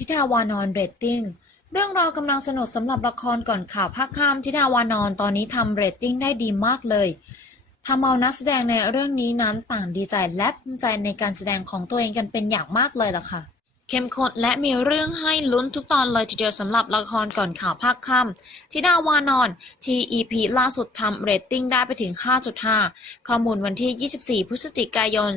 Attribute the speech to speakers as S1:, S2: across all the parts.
S1: ทิดาวานอนเรตติ้งเรื่องราวกำลังสนุกสำหรับละครก่อนข่าวภาคข้ามทิดาวานอนตอนนี้ทำเรตติ้งได้ดีมากเลยทำเอานักแสดงในเรื่องนี้นั้นต่างดีใจและภูมิใจในการแสดงของตัวเองกันเป็นอย่างมากเลยล่ะค่ะ เข้มข้นและมีเรื่องให้ลุ้นทุกตอนเลยทีเดียวสำหรับละครก่อนข่าวภาคค่ำทิดาวานอน TEP ล่าสุดทำเรตติ้งได้ไปถึง 5.5 ข้อมูลวันที่ 24 พฤศจิกายน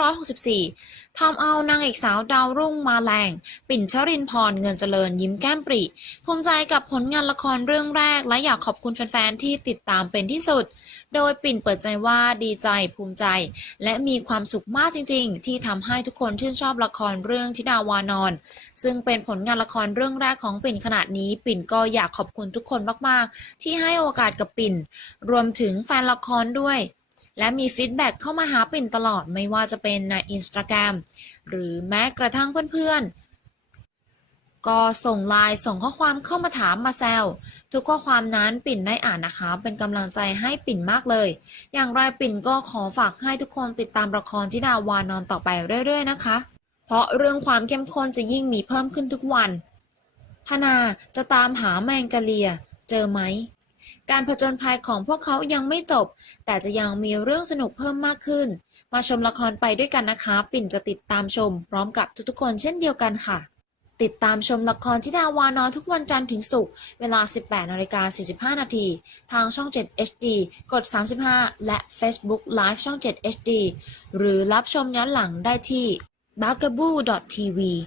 S1: 2564 ทำเอานางเอกสาวดาวรุ่งมาแรง ปิ่นชรินพรเงินเจริญยิ้มแก้มปริภูมิใจกับผลงานละครเรื่องแรก และอยากขอบคุณแฟนๆ ที่ติดตามเป็นที่สุด โดยปิ่นเปิดใจว่าดีใจภูมิใจ และมีความสุขมากจริง ๆ ที่ทำให้ทุกคนชื่นชอบละครเรื่องทิดาวานอน ซึ่งเป็นผลงานละครเรื่องแรกของปิ่นขนาดนี้ ปิ่นก็อยากขอบคุณทุกคนมากๆ ที่ให้โอกาสกับปิ่น รวมถึงแฟนละครด้วย และมีฟีดแบ็กเข้ามาหาปิ่นตลอดไม่ว่าจะเป็นในอินสตาแกรมหรือแม้กระทั่งเพื่อนๆ ก็ส่งไลน์ส่งข้อความเข้ามาถามมาแซวทุกข้อความนั้นปิ่นได้อ่านนะคะ เป็นกำลังใจให้ปิ่นมากเลย อย่างไรปิ่นก็ขอฝากให้ทุกคนติดตามละครที่ดาวานอนต่อไปเรื่อยๆนะคะ เพราะเรื่องความเข้มข้นจะยิ่งมีเพิ่มขึ้นทุกวัน พนาจะตามหาแมงกะเลีย เจอไหม การผจญภัยของพวกเขายังไม่จบ แต่จะยังมีเรื่องสนุกเพิ่มมากขึ้น มาชมละครไปด้วยกันนะคะ ปิ่นจะติดตามชม พร้อมกับทุกๆคนเช่นเดียวกันค่ะ ติดตามชมละครที่ดาวานอนทุกวันจันทร์ถึงศุกร์เวลา 18นาฬิกา45 นาทีทางช่อง 7 HD กด 35 และ Facebook Live ช่อง 7 HD หรือรับชมย้อนหลังได้ที่ Bugaboo.tv